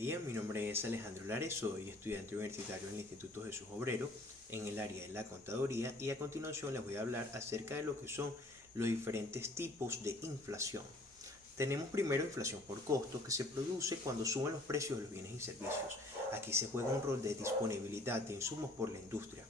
Bien, mi nombre es Alejandro Lares, soy estudiante universitario en el Instituto Jesús Obrero en el área de la contaduría y a continuación les voy a hablar acerca de lo que son los diferentes tipos de inflación. Tenemos primero inflación por costo, que se produce cuando suben los precios de los bienes y servicios. Aquí se juega un rol de disponibilidad de insumos por la industria.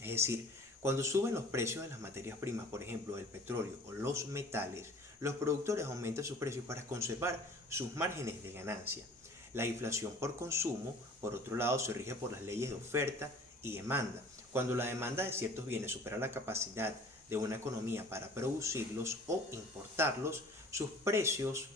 Es decir, cuando suben los precios de las materias primas, por ejemplo el petróleo o los metales, los productores aumentan sus precios para conservar sus márgenes de ganancia. La inflación por consumo, por otro lado, se rige por las leyes de oferta y demanda. Cuando la demanda de ciertos bienes supera la capacidad de una economía para producirlos o importarlos, sus precios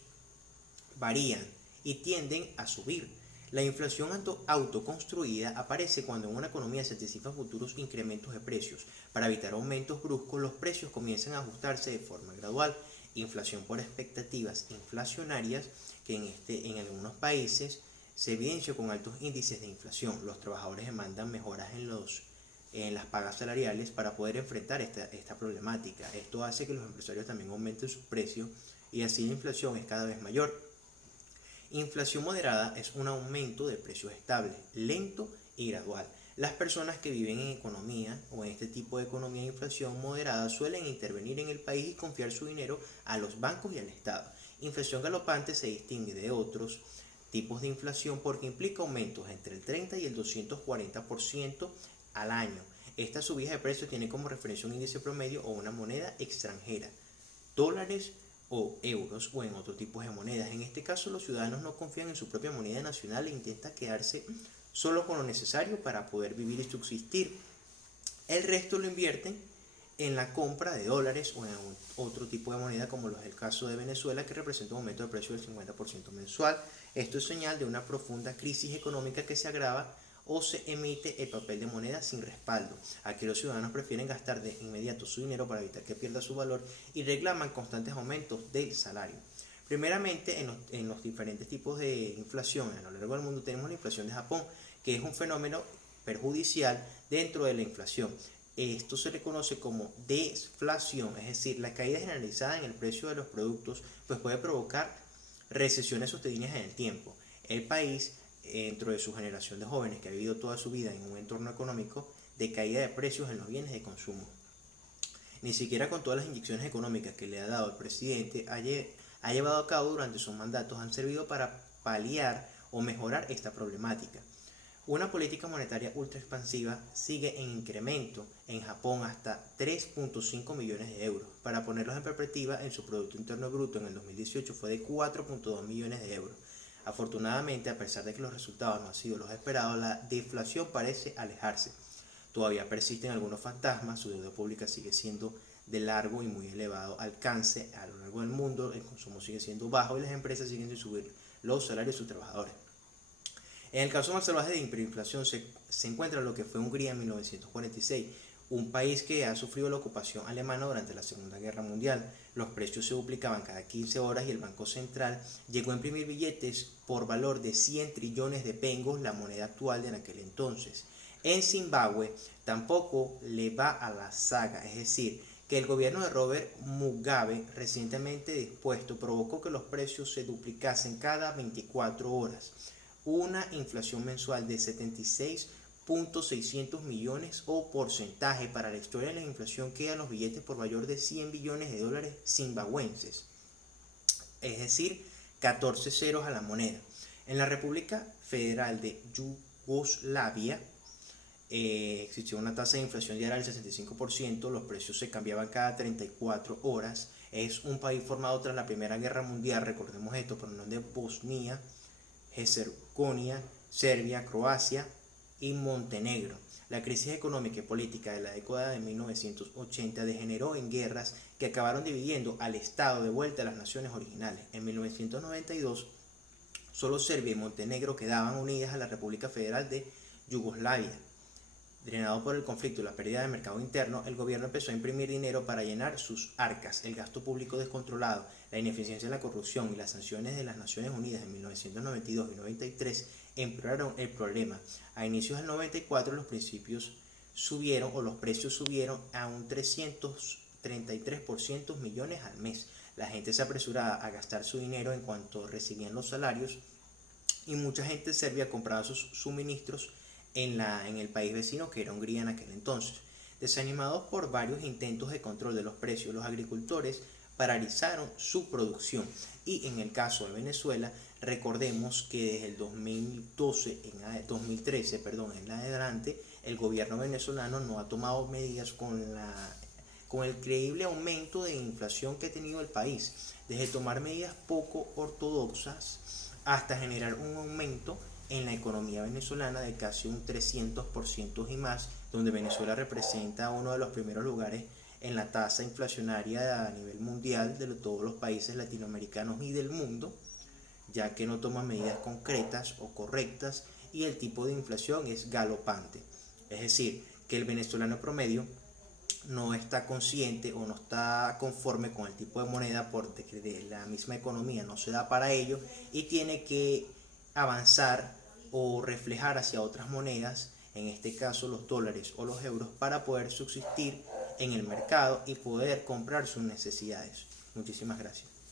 varían y tienden a subir. La inflación autoconstruida aparece cuando en una economía se anticipan futuros incrementos de precios. Para evitar aumentos bruscos, los precios comienzan a ajustarse de forma gradual. Inflación por expectativas inflacionarias, que en algunos países se evidencia con altos índices de inflación. Los trabajadores demandan mejoras en las pagas salariales para poder enfrentar esta problemática. Esto hace que los empresarios también aumenten sus precios y así la inflación es cada vez mayor. Inflación moderada es un aumento de precios estables, lento y gradual. Las personas que viven en economía o en este tipo de economía de inflación moderada suelen intervenir en el país y confiar su dinero a los bancos y al Estado. Inflación galopante se distingue de otros tipos de inflación porque implica aumentos entre el 30 y el 240% al año. Esta subida de precios tiene como referencia un índice promedio o una moneda extranjera, dólares o euros o en otro tipo de monedas. En este caso, los ciudadanos no confían en su propia moneda nacional e intentan quedarse solo con lo necesario para poder vivir y subsistir. El resto lo invierten en la compra de dólares o en otro tipo de moneda, como es el caso de Venezuela, que representa un aumento de precio del 50% mensual. Esto es señal de una profunda crisis económica que se agrava o se emite el papel de moneda sin respaldo. Aquí los ciudadanos prefieren gastar de inmediato su dinero para evitar que pierda su valor y reclaman constantes aumentos del salario. Primeramente, en los diferentes tipos de inflación a lo largo del mundo tenemos la inflación de Japón, que es un fenómeno perjudicial dentro de la inflación. Esto se le conoce como deflación, es decir, la caída generalizada en el precio de los productos pues puede provocar recesiones sostenidas en el tiempo. El país, dentro de su generación de jóvenes que ha vivido toda su vida en un entorno económico de caída de precios en los bienes de consumo. Ni siquiera con todas las inyecciones económicas que le ha dado el presidente ha llevado a cabo durante sus mandatos han servido para paliar o mejorar esta problemática. Una política monetaria ultra expansiva sigue en incremento en Japón hasta 3.5 millones de euros. Para ponerlos en perspectiva, en su Producto Interno Bruto en el 2018 fue de 4.2 millones de euros. Afortunadamente, a pesar de que los resultados no han sido los esperados, la deflación parece alejarse. Todavía persisten algunos fantasmas, su deuda pública sigue siendo de largo y muy elevado alcance a lo largo del mundo, el consumo sigue siendo bajo y las empresas siguen sin subir los salarios de sus trabajadores. En el caso más salvaje de hiperinflación se encuentra lo que fue Hungría en 1946, un país que ha sufrido la ocupación alemana durante la Segunda Guerra Mundial. Los precios se duplicaban cada 15 horas y el Banco Central llegó a imprimir billetes por valor de 100 trillones de pengos, la moneda actual de aquel entonces. En Zimbabue tampoco le va a la saga, es decir, que el gobierno de Robert Mugabe recientemente dispuesto provocó que los precios se duplicasen cada 24 horas. Una inflación mensual de 76.600 millones o porcentaje para la historia de la inflación quedan los billetes por valor de 100 billones de dólares zimbabuenses, es decir, 14 ceros a la moneda. En la República Federal de Yugoslavia existió una tasa de inflación diaria del 65%, los precios se cambiaban cada 34 horas. Es un país formado tras la Primera Guerra Mundial, recordemos esto, por el nombre de Bosnia, Herzegovina, Serbia, Croacia y Montenegro. La crisis económica y política de la década de 1980 degeneró en guerras que acabaron dividiendo al Estado de vuelta a las naciones originales. En 1992, solo Serbia y Montenegro quedaban unidas a la República Federal de Yugoslavia. Drenado por el conflicto y la pérdida de mercado interno, el gobierno empezó a imprimir dinero para llenar sus arcas. El gasto público descontrolado, la ineficiencia de la corrupción y las sanciones de las Naciones Unidas en 1992 y 93 empeoraron el problema. A inicios del 94 los precios subieron a un 333% millones al mes. La gente se apresuraba a gastar su dinero en cuanto recibían los salarios y mucha gente de Serbia compraba sus suministros en el país vecino, que era Hungría en aquel entonces. Desanimados por varios intentos de control de los precios, los agricultores paralizaron su producción. Y en el caso de Venezuela, recordemos que desde el 2013 en adelante, el gobierno venezolano no ha tomado medidas con el creíble aumento de inflación que ha tenido el país, desde tomar medidas poco ortodoxas hasta generar un aumento en la economía venezolana de casi un 300% y más, donde Venezuela representa uno de los primeros lugares en la tasa inflacionaria a nivel mundial de todos los países latinoamericanos y del mundo, ya que no toma medidas concretas o correctas y el tipo de inflación es galopante. Es decir, que el venezolano promedio no está consciente o no está conforme con el tipo de moneda porque de la misma economía no se da para ello y tiene que avanzar o reflejar hacia otras monedas, en este caso los dólares o los euros, para poder subsistir en el mercado y poder comprar sus necesidades. Muchísimas gracias.